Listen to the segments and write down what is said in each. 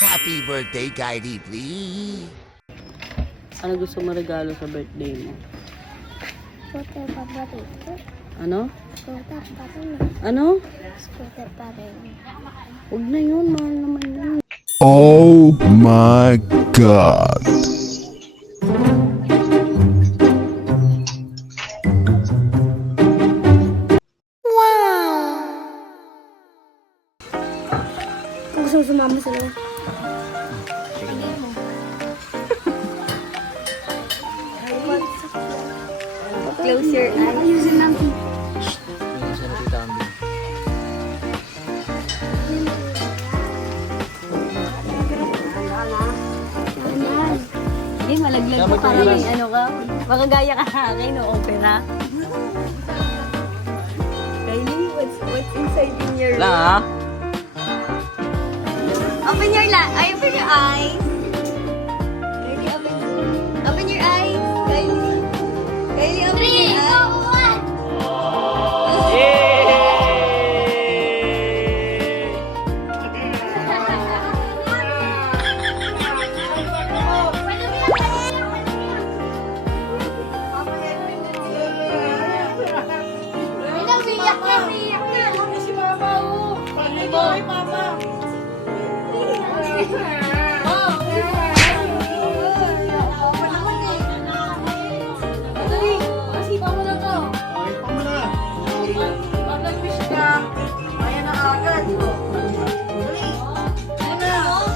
Happy birthday, Kylie, please. Ano gusto mo regalo sa birthday mo? Scooter pa ba dito? Ano? Scooter pa rin. Ano? Scooter pa rin. Huwag na yun, mahal naman yun. Oh my God. Kung gusto mo sumama sa loob. Close your eyes. Ayusin natin. Hindi, malaglag ka para may ano ka. Baka gaya ka sa akin o opera. Kylie, what's inside in your room? Lang Open your open your eyes. Kylie, open your eyes. Kylie. Kylie, open your eyes.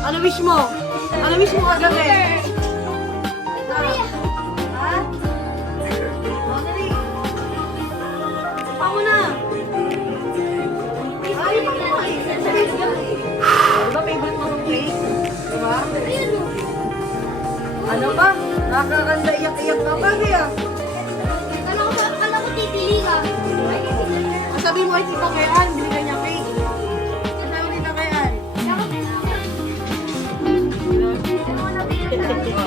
Ano wish mo? Ano wish mo kagabi? Diba favorite mo ng cake? Diba? Ano ba? Nakakaganda iyak-iyak ka ba, Bea? Kala ko titili ka. Sabi mo ay tita Kayan, binigyan niya cake. Sabi mo tita Kayan.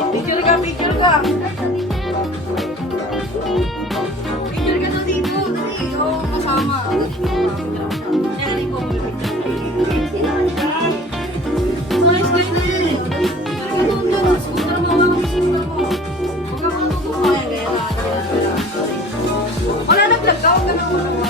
Picture ka, picture ka. Picture ka na dito. Dali, oo, kasama. Nice, guys, dali. Scooter mo, mga scooter mo. Huwag ka mga kukumain, kaya wala nag-vlog ka, huwag ka nang kumain.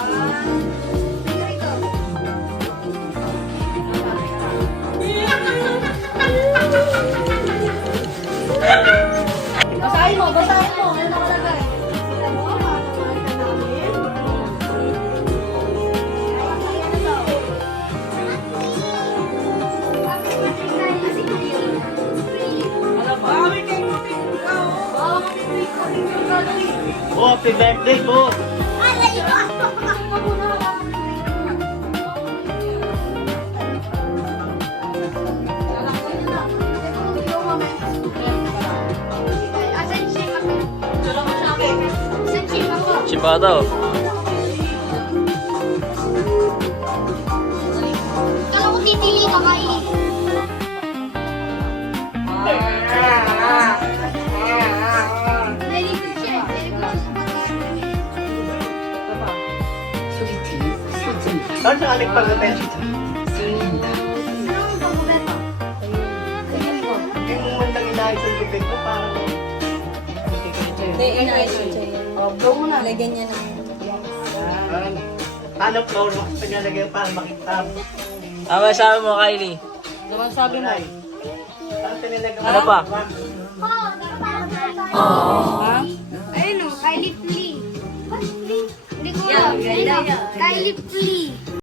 Basahin mo, basahin mo. Ano nakalagay? Kita mo, makakamain ka namin. Alam ba? Kami kayo mapipig ka, oh. Oo, mapipig ka, dali. Oh, happy birthday po! Simpa daw. Kala ko titili ka, Kylie. Very good siya. Very good siya sa pagkain. Saan sa aming pag-attention? Yung mundang inayos ang bibig mo, parang... Hindi, inayos mo siya. Go muna. Lagyan niya ng... Ano floor mo? Pinalagay para makita. Ano sabi mo, Kylie? Naman sabi mo. Saan pinalagay? Ano pa? Ayun o, Kylie Flea. Hindi ko alam. Ayun o, Kylie Flea.